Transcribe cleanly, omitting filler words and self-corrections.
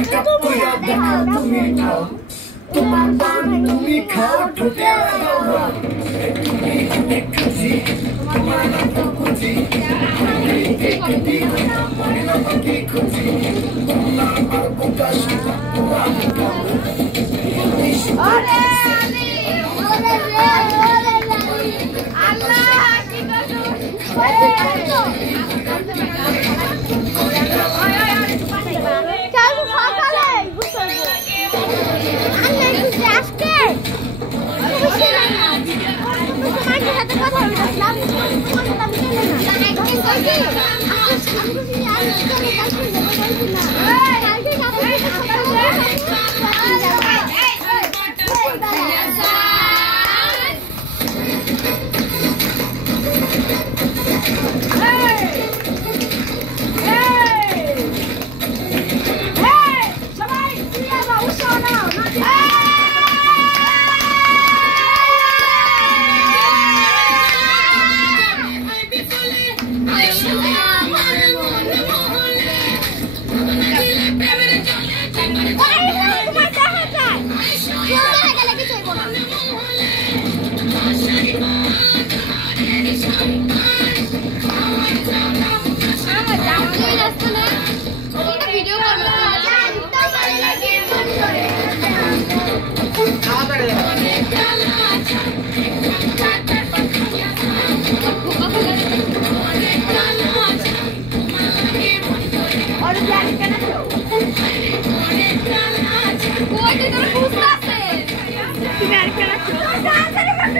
makeup কইরা দেখাও তুমি খাও তোমার পান তুমি খাও ঠোঁটে লাগাও তুমি দেখছি তোমার নাম খুঁজি দেখি মনে না কি খুঁজি তোমার আমার প্রকাশ তোমার ওরে আলী ওরে রে ওরে আল্লাহ কি করছো